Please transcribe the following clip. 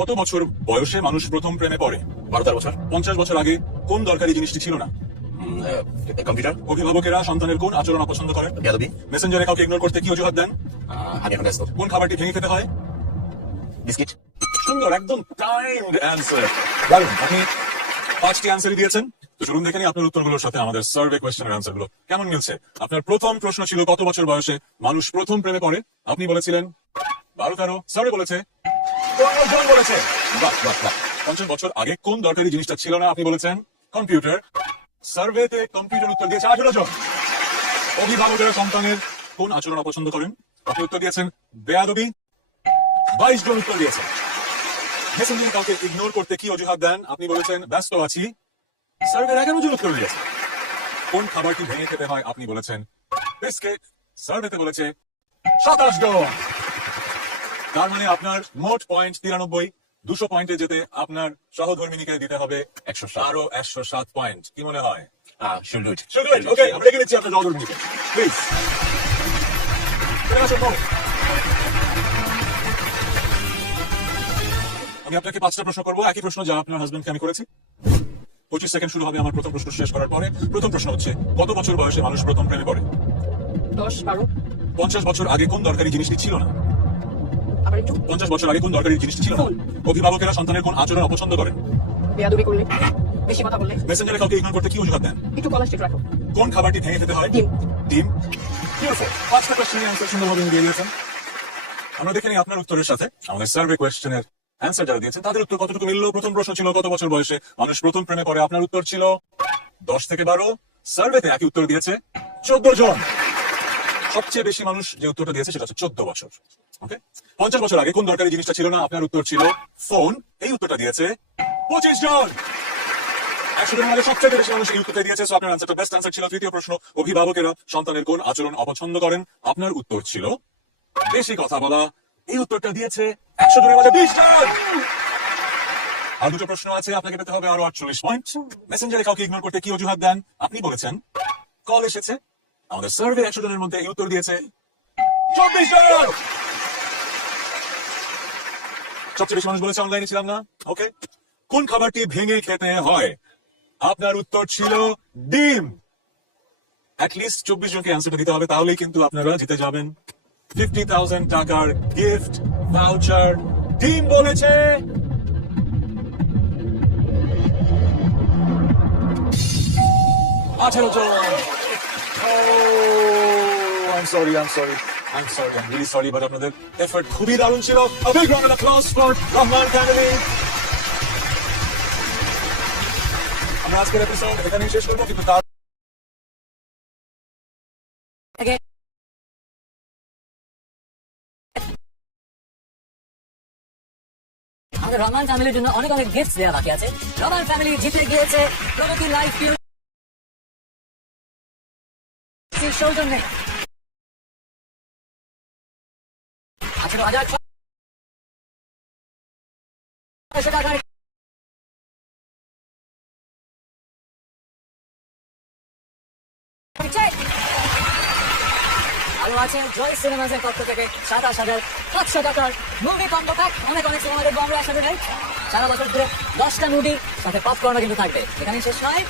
কত বছর বয়সে মানুষ প্রথম প্রেমে পড়ে? 12-13 বছর। 50 বছর আগে কোন দরকারি জিনিসটি ছিল না? কম্পিউটার। অভিভাবকেরা সন্তানের কোন আচরণ অপছন্দ করেন? বেয়াদবি। মেসেঞ্জারে কাউকে ইগনোর করতে কি অজুহাত দেন? আমি এখন ব্যস্ত। কোন খাবারটি ভেঙে খেতে হয়? বিস্কিট। সুন্দর, একদম টাইমড অ্যান্সার। দারুণ, আপনি 5টি অ্যান্সারই দিয়েছেন। তো চলুন দেখে নিই আপনার উত্তরগুলোর সাথে আমাদের সার্ভে কোয়েশ্চেনের অ্যান্সারগুলো কেমন মিলছে। আপনার প্রথম প্রশ্ন ছিল কত বছর বয়সে মানুষ প্রথম প্রেমে পড়ে? আপনি বলেছিলেন 12-13। সার্ভে বলেছে 15 জন বলেছে। বাহ বাহ বাহ। 50 বছর আগে কোন দরকারি জিনিসটা ছিল না? আপনি বলেছেন কম্পিউটার। সার্ভেতে কম্পিউটার উত্তর দিয়েছে 18 জন। অভিভাবকেরা সন্তানের কোন আচরণ অপছন্দ করেন? আপনি উত্তর দিয়েছেন বেয়াদবি। 22 জন উত্তর দিয়েছেন। মেসেঞ্জারে কাউকে ইগনোর করতে কি অজুহাত দেন? আপনি বলেছেন ব্যস্ত আছি। সার্ভের 11 জন উত্তর দিয়েছে। কোন খাবারটি ভেঙে খেতে হয়? আপনি বলেছেন বিস্কিট। সার্ভেতে বলেছে 27 জন। তার মানে আপনার মোট পয়েন্ট 93। 200 পয়েন্টে যেতে আপনার সহধর্মিনীকে দিতে হবে 107 পয়েন্ট। কি মনে হয়? Should do it. ওকে, আমরা রেখে দিচ্ছি আপনার সহধর্মিনীকে, প্লিজ। আমি আপনাকে 5টা প্রশ্ন করবো, একই প্রশ্ন যা আপনার হাজবেন্ডকে আমি করেছি। 25 সেকেন্ড শুরু হবে আমার প্রথম প্রশ্ন শেষ করার পরে। প্রথম প্রশ্ন হচ্ছে, কত বছর বয়সে মানুষ প্রথম প্রেমে পড়ে? 10-12। 50 বছর আগে কোন দরকারি জিনিসটি ছিল না? আবার একটু 50 বছর আগে কোন দরকারি জিনিসটি ছিল না? ফোন। অভিভাবকেরা সন্তানের কোন আচরণ অপছন্দ করেন? বেয়াদবি করলে, বেশি কথা বললে, মেসেঞ্জারে কাউকে ইগনোর করতে কি অজুহাত দেন? একটু কলা স্টিক রাখো। কোন খাবারটি ভেঙে খেতে হয়? ডিম। ডিম। বিউটিফুল। 5টা কোয়েশ্চেনের অ্যান্সার সুন্দরভাবে দিয়ে দিয়েছেন। আমরা দেখে নিই আপনার উত্তরের সাথে আমাদের সার্ভে কোয়েশ্চেনের অ্যান্সার যারা দিয়েছেন তাদের উত্তর কতটুকু মিলল। প্রথম প্রশ্ন ছিল কত বছর বয়সে মানুষ প্রথম প্রেমে পড়ে? আপনার উত্তর ছিল 10 থেকে 12। সার্ভেতে একই উত্তর দিয়েছে 14 জন। সবচেয়ে বেশি মানুষ যে উত্তরটা দিয়েছে সেটা হচ্ছে 14 বছর। ওকে, 50 বছর আগে কোন দরকারি জিনিসটা ছিল না? আপনার উত্তর ছিল ফোন। এই উত্তরটা দিয়েছে 25 জন। 100 জনের মধ্যে সবচেয়ে বেশি মানুষ এই উত্তরটা দিয়েছে। সো আপনার আনসারটা বেস্ট আনসার ছিল। তৃতীয় প্রশ্ন, অভিভাবকেরা সন্তানের কোন আচরণ অপছন্দ করেন? আপনার উত্তর ছিল বেশি কথা বলা। এই উত্তরটা দিয়েছে 100 জনের মধ্যে 20 জন। আর দুটো প্রশ্ন আছে, আপনাকে পেতে হবে আরো 48 পয়েন্ট। মেসেঞ্জারে কাউকে ইগনোর করতে কি অজুহাত দেন? আপনি বলেছেন কল এসেছে। আমাদের সার্ভে 100 জনের মধ্যে এই উত্তর দিয়েছে 24 জন। সবচেয়ে বেশি মানুষ বলেছে অনলাইনে ছিলাম না। ওকে, কোন খাবারটি ভেঙে খেতে হয়? আপনার উত্তর ছিল ডিম। অ্যাটলিস্ট 24 জনকে অ্যান্সারটা দিতে হবে, তাহলেই কিন্তু আপনারা জিতে যাবেন 50,000 টাকার গিফট ভাউচার। ডিম বলেছে 18 জন। I'm sorry, I'm really sorry, but আপনাদের এফর্ট খুবই দারুণ ছিল। A big round of applause for Rahman family. আমরা আজকের এপিসোড এখানেই শেষ করবো, কিন্তু তার আমাদের রহমান ফ্যামিলির জন্য অনেক অনেক গিফট দেওয়া বাকি আছে। রহমান ফ্যামিলি জিতে গিয়েছে প্রগতি লাইফ সৌজন্যে 18,600 টাকার আরো আছে জয় সিনেমাসের পক্ষ থেকে 27,500 টাকার মুভি কম্বো প্যাক। অনেক অনেক সিনেমা দেখবো আমরা একসাথে। সারা বছর ধরে 10টা মুভি সাথে পপকর্নও কিন্তু থাকবে। এখানে শেষ নয়।